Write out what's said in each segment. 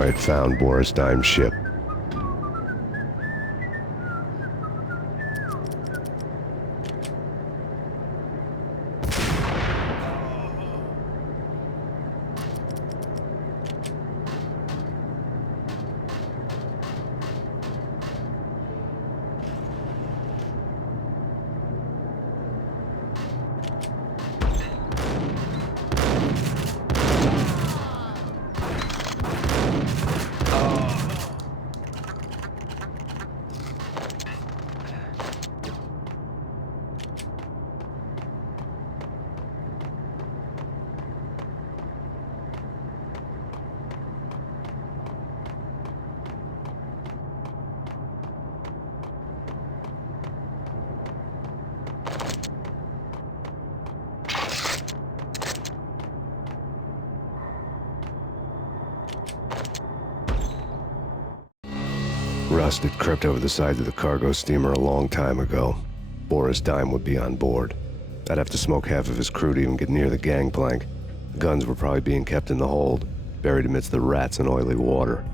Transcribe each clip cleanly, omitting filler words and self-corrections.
I had found Boris Dime's ship. Rust had crept over the sides of the cargo steamer a long time ago. Boris Dime would be on board. I'd have to smoke half of his crew to even get near the gangplank. The guns were probably being kept in the hold, buried amidst the rats and oily water.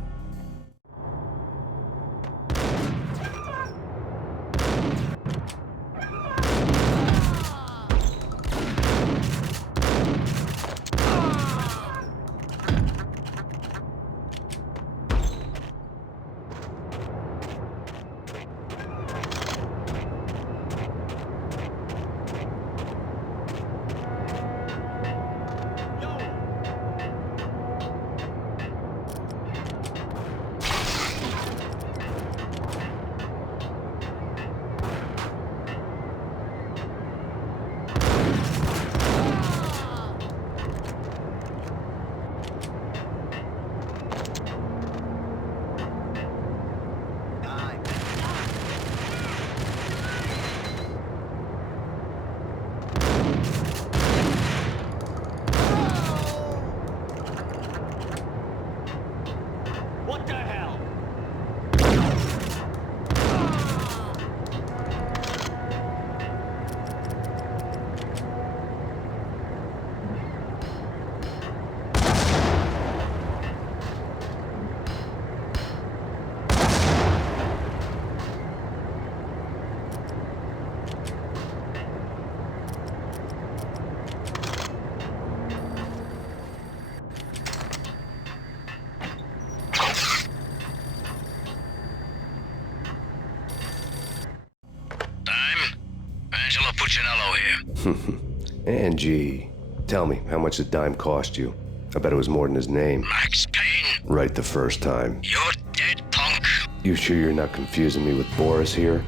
Angie, tell me, how much did Dime cost you? I bet it was more than his name. Max Payne. Right the first time. You're dead, punk. You sure you're not confusing me with Boris here?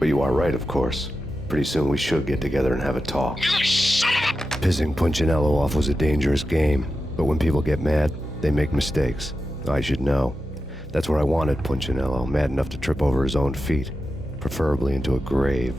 But you are right, of course. Pretty soon we should get together and have a talk. You son of a... Pissing Punchinello off was a dangerous game, but when people get mad, they make mistakes. I should know. That's where I wanted Punchinello, mad enough to trip over his own feet, preferably into a grave.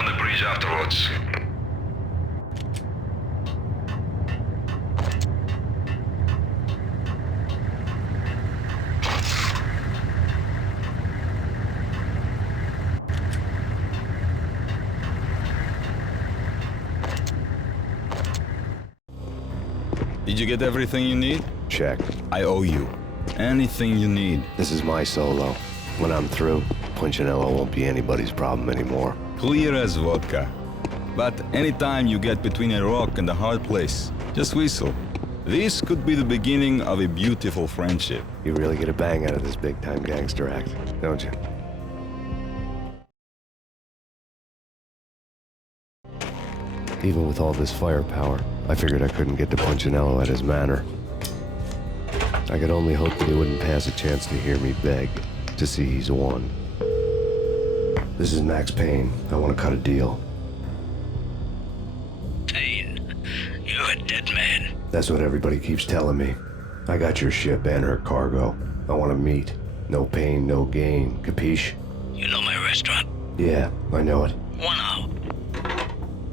on the bridge afterwards. Did you get everything you need? Check. I owe you. Anything you need. This is my solo. When I'm through, Punchinello won't be anybody's problem anymore. Clear as vodka. But anytime you get between a rock and a hard place, just whistle. This could be the beginning of a beautiful friendship. You really get a bang out of this big-time gangster act, don't you? Even with all this firepower, I figured I couldn't get to Punchinello at his manor. I could only hope that he wouldn't pass a chance to hear me beg to see he's won. This is Max Payne. I want to cut a deal. Payne, you're a dead man. That's what everybody keeps telling me. I got your ship and her cargo. I want to meet. No pain, no gain. Capiche? You know my restaurant? Yeah, I know it. 1 hour.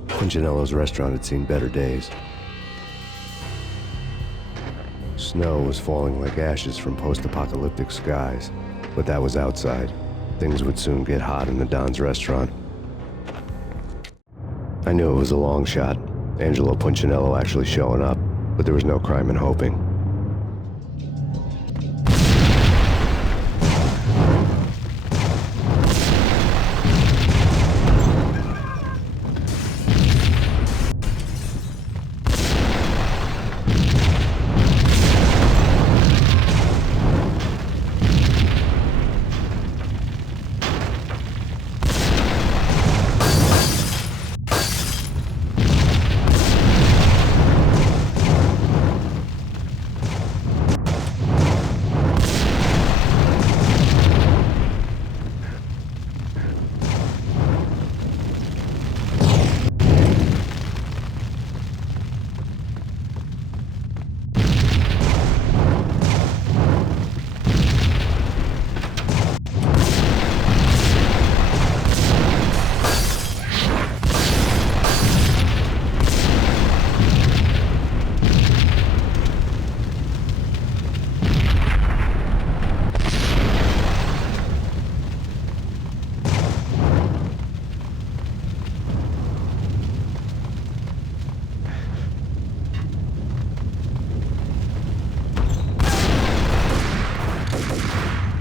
Punchinello's restaurant had seen better days. Snow was falling like ashes from post-apocalyptic skies, but that was outside. Things would soon get hot in the Don's restaurant. I knew it was a long shot, Angelo Punchinello actually showing up, but there was no crime in hoping.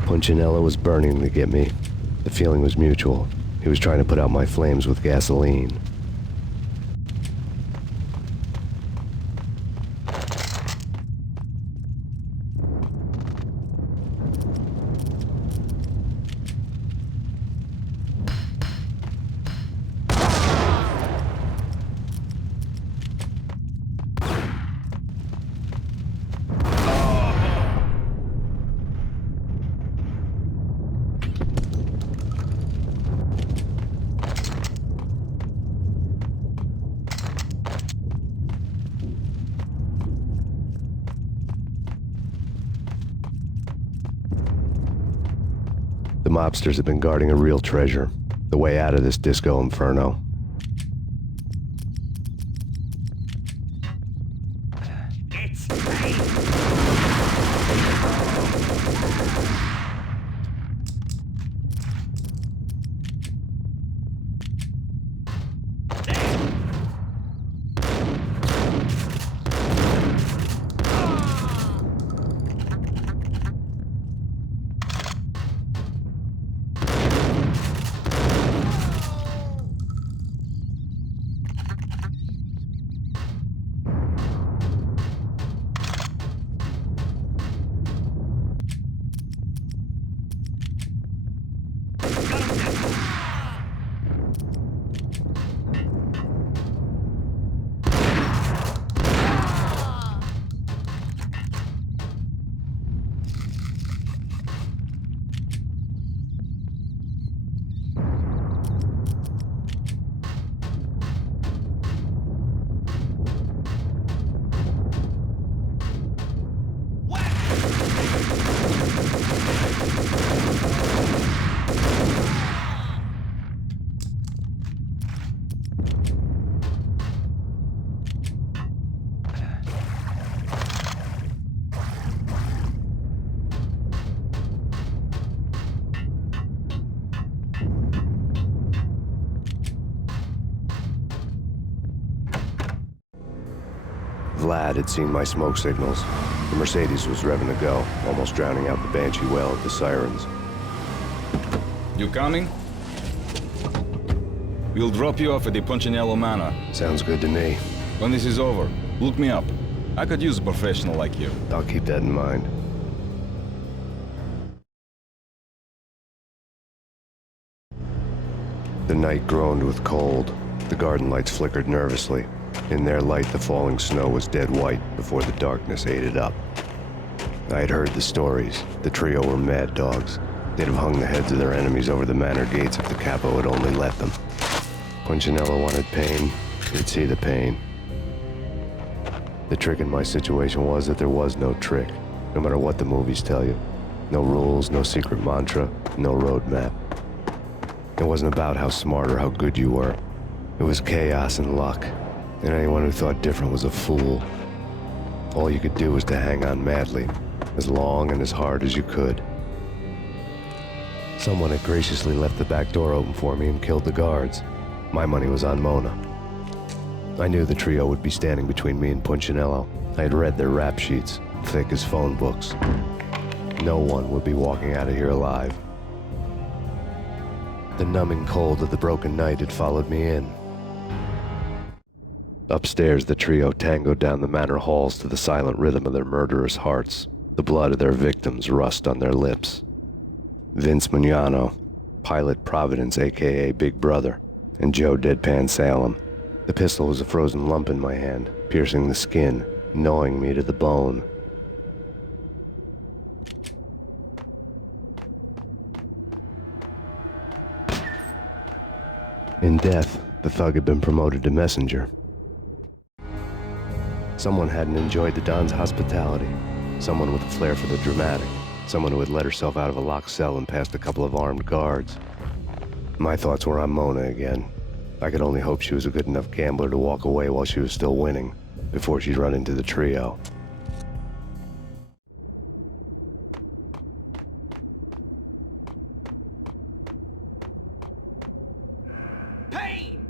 Punchinello was burning to get me. The feeling was mutual. He was trying to put out my flames with gasoline. The mobsters have been guarding a real treasure, the way out of this disco inferno. Vlad had seen my smoke signals. The Mercedes was revving to go, almost drowning out the Banshee wail of the sirens. You coming? We'll drop you off at the Punchinello Manor. Sounds good to me. When this is over, look me up. I could use a professional like you. I'll keep that in mind. The night groaned with cold. The garden lights flickered nervously. In their light, the falling snow was dead white before the darkness ate it up. I had heard the stories. The trio were mad dogs. They'd have hung the heads of their enemies over the manor gates if the capo had only let them. Punchinello wanted Payne. He'd see the pain. The trick in my situation was that there was no trick, no matter what the movies tell you. No rules, no secret mantra, no roadmap. It wasn't about how smart or how good you were. It was chaos and luck, and anyone who thought different was a fool. All you could do was to hang on madly, as long and as hard as you could. Someone had graciously left the back door open for me and killed the guards. My money was on Mona. I knew the trio would be standing between me and Punchinello. I had read their rap sheets, thick as phone books. No one would be walking out of here alive. The numbing cold of the broken night had followed me in. Upstairs, the trio tangoed down the manor halls to the silent rhythm of their murderous hearts. The blood of their victims rust on their lips. Vince Mugnano, Pilot Providence, a.k.a. Big Brother, and Joe Deadpan Salem. The pistol was a frozen lump in my hand, piercing the skin, gnawing me to the bone. In death, the thug had been promoted to messenger. Someone hadn't enjoyed the Don's hospitality. Someone with a flair for the dramatic. Someone who had let herself out of a locked cell and past a couple of armed guards. My thoughts were on Mona again. I could only hope she was a good enough gambler to walk away while she was still winning, before she'd run into the trio. Payne!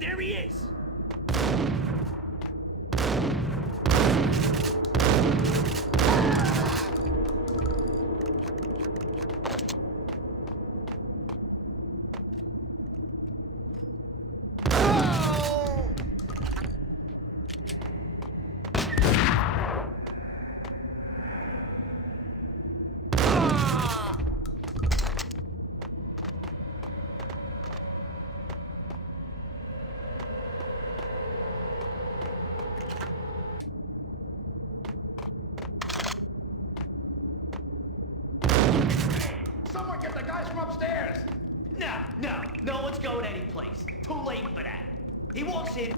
There he is! Someone get the guys from upstairs! No one's going anyplace. Too late for that. He walks in.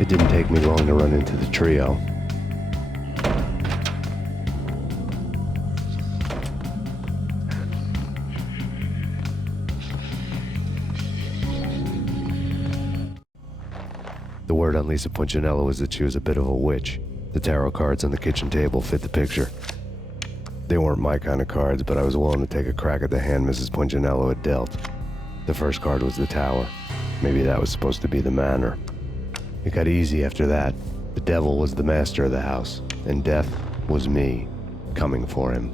It didn't take me long to run into the trio. The word on Lisa Punchinello was that she was a bit of a witch. The tarot cards on the kitchen table fit the picture. They weren't my kind of cards, but I was willing to take a crack at the hand Mrs. Punchinello had dealt. The first card was the tower. Maybe that was supposed to be the manor. It got easy after that. The devil was the master of the house, and death was me, coming for him.